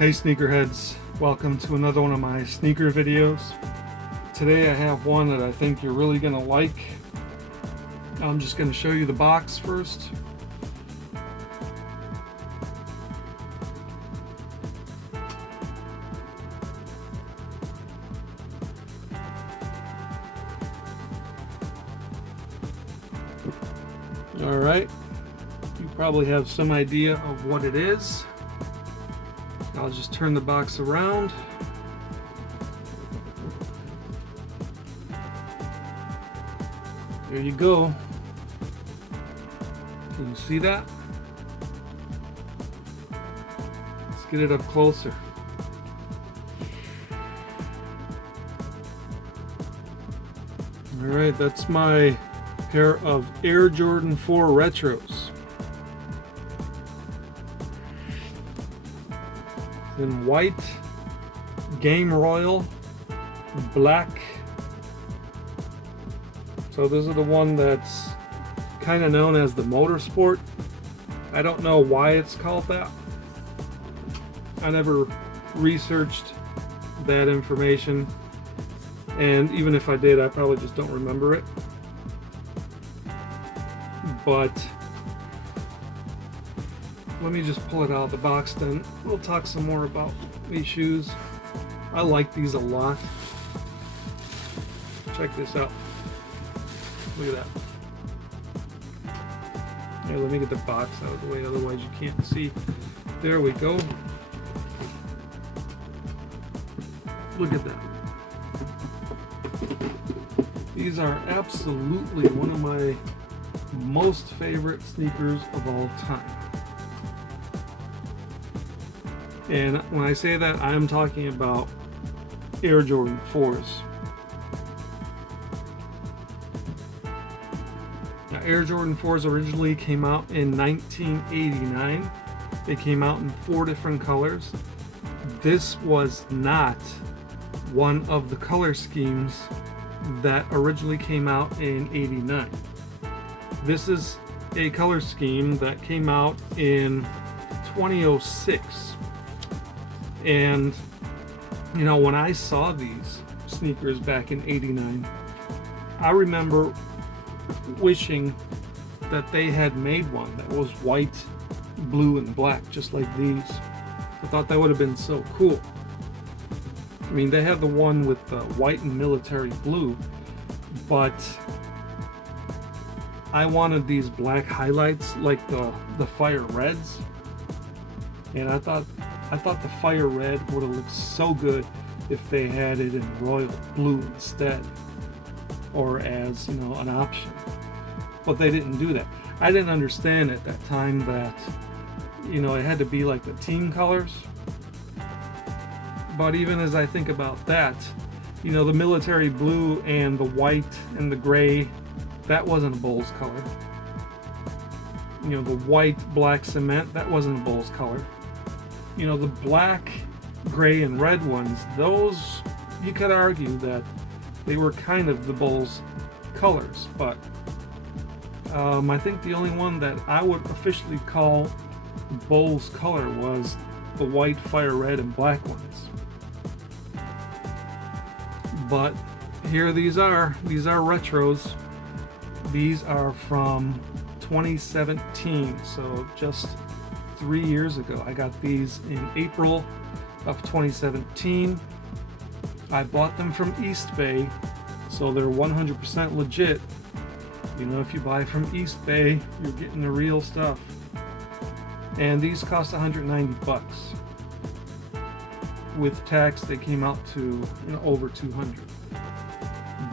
Hey sneakerheads, welcome to another one of my sneaker videos. Today I have one that I think you're really going to like. I'm just going to show you the box first. Alright, you probably have some idea of what it is. I'll just turn the box around. There you go. Can you see that? Let's get it up closer. Alright, that's my pair of Air Jordan 4 Retros. In white, game royal, black. So this is the one that's kind of known as the Motorsport. I don't know why it's called that. I never researched that information, and even if I did, I probably just don't remember it. But let me just pull it out of the box, then we'll talk some more about these shoes. I like these a lot. Check this out. Look at that. Here, let me get the box out of the way, otherwise you can't see. There we go. Look at that. These are absolutely one of my most favorite sneakers of all time. And when I say that, I am talking about Air Jordan 4s. Now, Air Jordan 4s originally came out in 1989. They came out in 4 different colors. This was not one of the color schemes that originally came out in '89. This is a color scheme that came out in 2006. And you know, when I saw these sneakers back in '89, I remember wishing that they had made one that was white, blue, and black, just like these. I thought that would have been so cool. I mean, they had the one with the white and military blue, but I wanted these black highlights like the fire reds, and I thought the fire red would have looked so good if they had it in royal blue instead, or as, you know, an option. But they didn't do that. I didn't understand at that time that, you know, it had to be like the team colors. But even as I think about that, you know, the military blue and the white and the gray, that wasn't a Bulls color. You know, the white, black cement, that wasn't a Bulls color. You know, the black, gray, and red ones, those, you could argue that they were kind of the Bulls colors, but I think the only one that I would officially call Bulls color was the white, fire red, and black ones. But here these are retros. These are from 2017, so just 3 years ago. I got these in April of 2017. I bought them from East Bay, so they're 100% legit. You know, if you buy from East Bay, you're getting the real stuff. And these cost 190 bucks. With tax, they came out to, you know, over 200.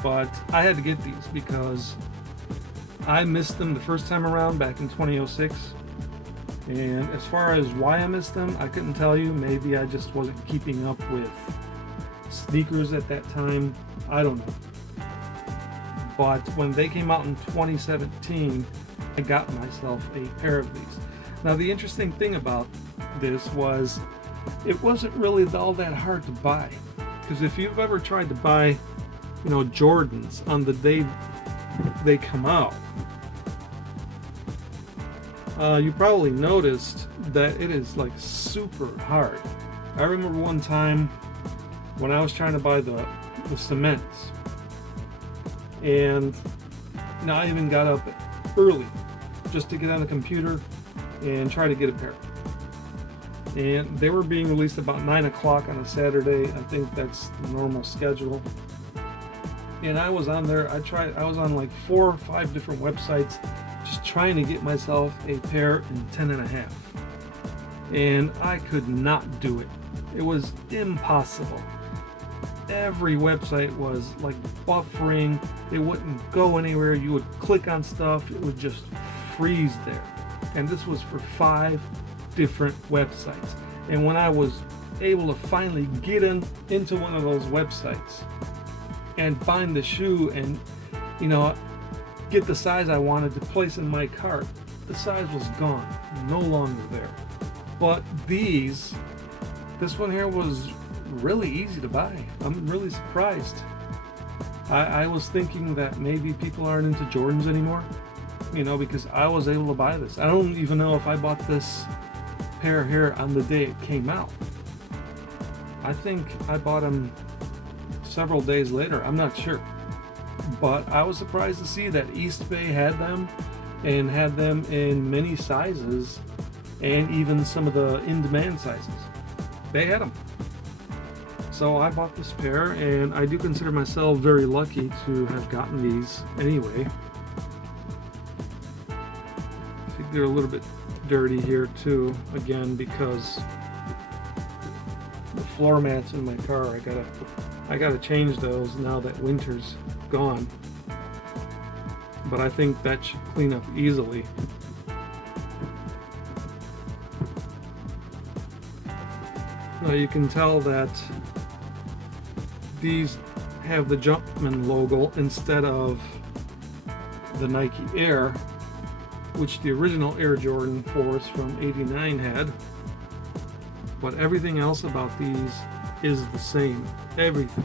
But I had to get these because I missed them the first time around back in 2006. And as far as why I missed them, I couldn't tell you. Maybe I just wasn't keeping up with sneakers at that time. I don't know. But when they came out in 2017, I got myself a pair of these. Now, the interesting thing about this was it wasn't really all that hard to buy. Because if you've ever tried to buy, you know, Jordans on the day they come out, you probably noticed that it is like super hard. I remember one time when I was trying to buy the cements, and I even got up early just to get on the computer and try to get a pair. And they were being released about 9 o'clock on a Saturday. I think that's the normal schedule. And I was on there. I was on like 4 or 5 different websites just trying to get myself a pair in 10.5. And I could not do it. It was impossible. Every website was like buffering. It wouldn't go anywhere. You would click on stuff, it would just freeze there. And this was for 5 different websites. And when I was able to finally get into one of those websites and find the shoe and get the size I wanted to place in my cart, the size was gone, no longer there. But this one here was really easy to buy. I'm really surprised. I was thinking that maybe people aren't into Jordans anymore, because I was able to buy this. I don't even know if I bought this pair here on the day it came out. I think I bought them several days later. I'm not sure. But I was surprised to see that Eastbay had them, and had them in many sizes, and even some of the in-demand sizes. They had them. So I bought this pair, and I do consider myself very lucky to have gotten these anyway. I think they're a little bit dirty here too, again, because the floor mats in my car, I gotta change those now that winter's gone. But I think that should clean up easily. Now you can tell that these have the Jumpman logo instead of the Nike Air, which the original Air Jordan 4s from '89 had. But everything else about these is the same. Everything.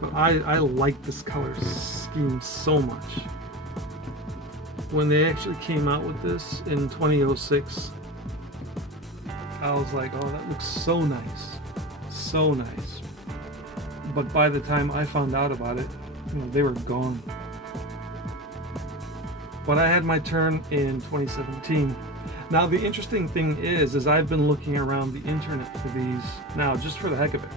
But I like this color scheme so much. When they actually came out with this in 2006, I was like, oh, that looks so nice. So nice. But by the time I found out about it, they were gone. But I had my turn in 2017. Now the interesting thing is I've been looking around the internet for these now just for the heck of it.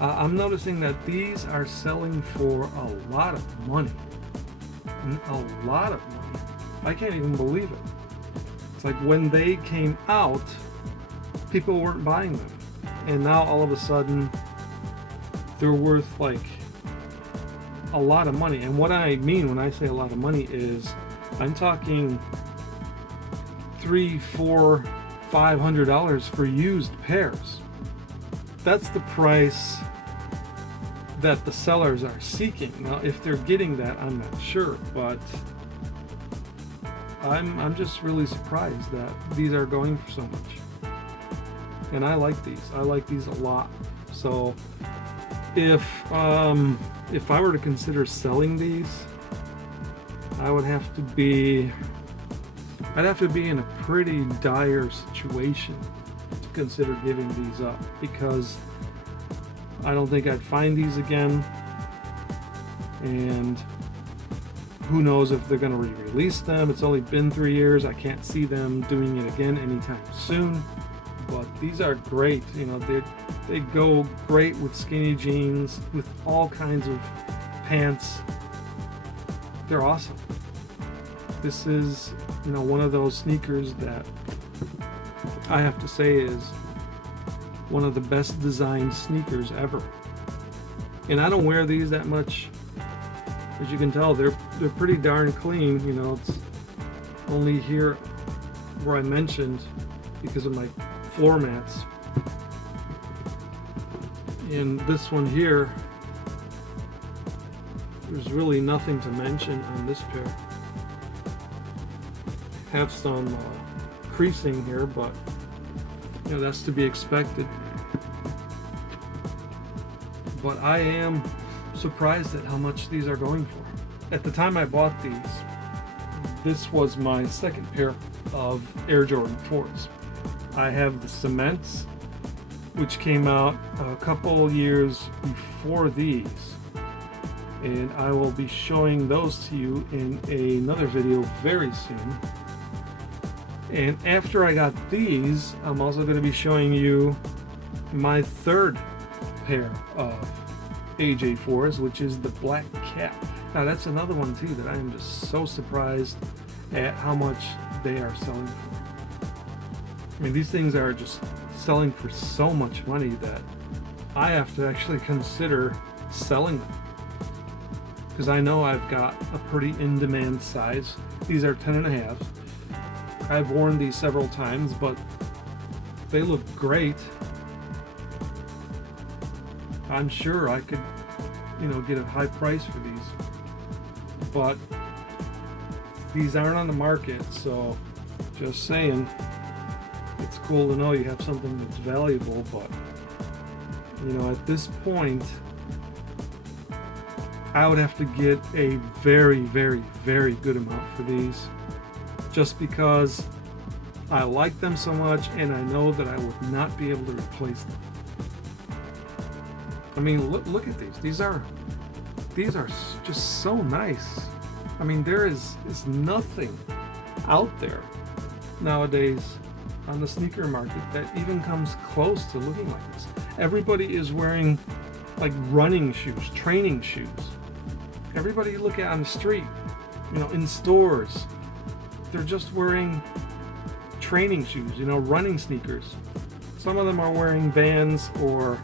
I'm noticing that these are selling for a lot of money. A lot of money. I can't even believe it. It's like when they came out, people weren't buying them. And now all of a sudden, they're worth like a lot of money. And what I mean when I say a lot of money is I'm talking $300, $400, $500 for used pairs. That's the price that the sellers are seeking. Now, if they're getting that, I'm not sure, but I'm just really surprised that these are going for so much. And I like these. I like these a lot. So if I were to consider selling these, I'd have to be in a pretty dire situation to consider giving these up, because I don't think I'd find these again, and who knows if they're going to re-release them. It's only been 3 years. I can't see them doing it again anytime soon. But these are great. They go great with skinny jeans, with all kinds of pants. They're awesome. This is, one of those sneakers that I have to say is one of the best designed sneakers ever. And I don't wear these that much. As you can tell, they're pretty darn clean. It's only here where I mentioned because of my floor mats. And this one here, there's really nothing to mention on this pair. Have some creasing here, but that's to be expected. But I am surprised at how much these are going for. At the time I bought these, this was my second pair of Air Jordan 4s. I have the cements, which came out a couple years before these, and I will be showing those to you in another video very soon. And after I got these, I'm also going to be showing you my third pair of AJ4s, which is the black cap. Now that's another one too that I am just so surprised at how much they are selling for. I mean, these things are just selling for so much money that I have to actually consider selling them, because I know I've got a pretty in-demand size. These are 10.5. I've worn these several times, but they look great. I'm sure I could, get a high price for these, but these aren't on the market, so just saying, it's cool to know you have something that's valuable, but at this point I would have to get a very, very, very good amount for these, just because I like them so much and I know that I would not be able to replace them. I mean, look at these. These are just so nice. I mean, there is nothing out there nowadays on the sneaker market that even comes close to looking like this. Everybody is wearing like running shoes, training shoes. Everybody you look at on the street, in stores, they're just wearing training shoes, running sneakers. Some of them are wearing Vans or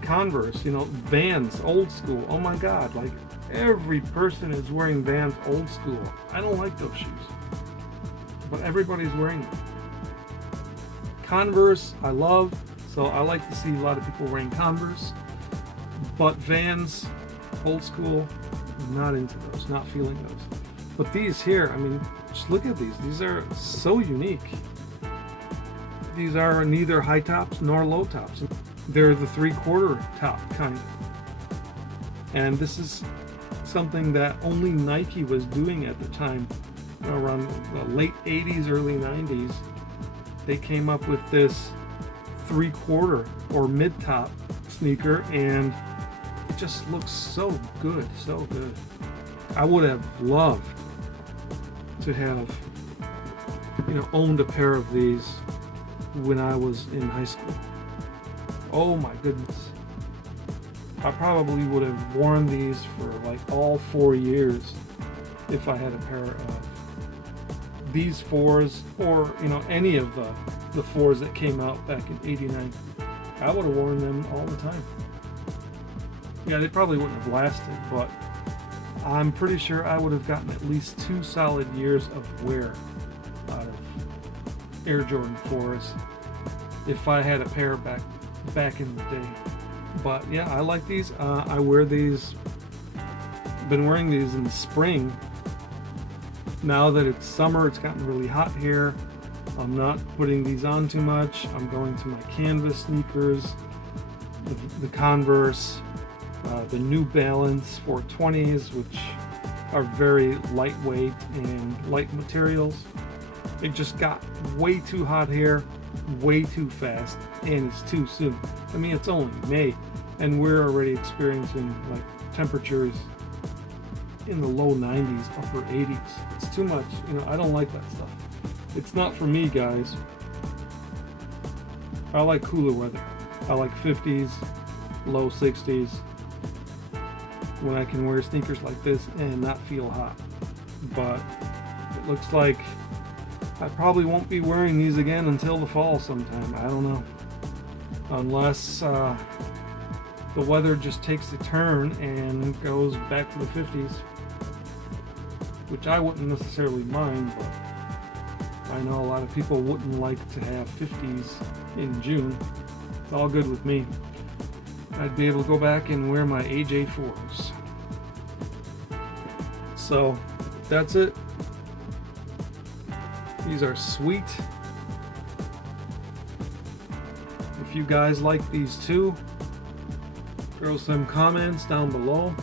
Converse, Vans, old school. Oh my God, like every person is wearing Vans old school. I don't like those shoes, but everybody's wearing them. Converse, I love, so I like to see a lot of people wearing Converse, but Vans, old school, not into those, not feeling those. But these here, I mean, just look at these. These are so unique. These are neither high tops nor low tops. They're the 3/4 top kind. And this is something that only Nike was doing at the time, around the late 80s, early 90s. They came up with this 3/4 or mid-top sneaker, and it just looks so good, so good. I would have loved to have, owned a pair of these when I was in high school. Oh my goodness. I probably would have worn these for like all 4 years if I had a pair of these 4s, or any of the 4s that came out back in '89. I would have worn them all the time. Yeah, they probably wouldn't have lasted, but I'm pretty sure I would have gotten at least 2 solid years of wear out of Air Jordan 4s if I had a pair back in the day. But yeah, I like these. I wear these, been wearing these in the spring. Now that it's summer, it's gotten really hot here. I'm not putting these on too much. I'm going to my canvas sneakers, the Converse, the New Balance 420s, which are very lightweight and light materials. It just got way too hot here, way too fast, and it's too soon. I mean, it's only May, and we're already experiencing like temperatures in the low 90s, upper 80s. It's too much. I don't like that stuff. It's not for me, guys. I like cooler weather. I like 50s, low 60s, when I can wear sneakers like this and not feel hot. But it looks like I probably won't be wearing these again until the fall sometime. I don't know. Unless the weather just takes a turn and goes back to the 50s. Which I wouldn't necessarily mind, but I know a lot of people wouldn't like to have 50s in June. It's all good with me. I'd be able to go back and wear my AJ4s. So that's it. These are sweet. If you guys like these too, throw some comments down below.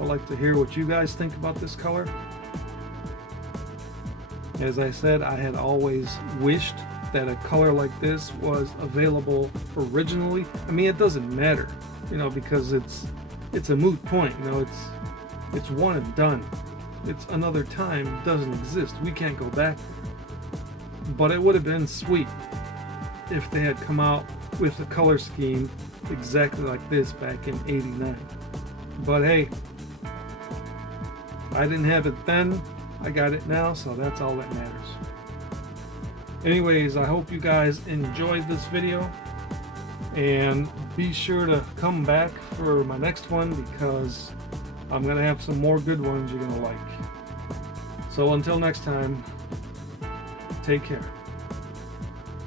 I'd like to hear what you guys think about this color. As I said, I had always wished that a color like this was available originally. I mean, it doesn't matter, you know, because it's a moot point. You know, it's one and done. It's another time, doesn't exist. We can't go back there. But it would have been sweet if they had come out with a color scheme exactly like this back in '89. But hey, I didn't have it then, I got it now, so that's all that matters. Anyways, I hope you guys enjoyed this video, and be sure to come back for my next one, because I'm gonna have some more good ones you're gonna like. So until next time, take care.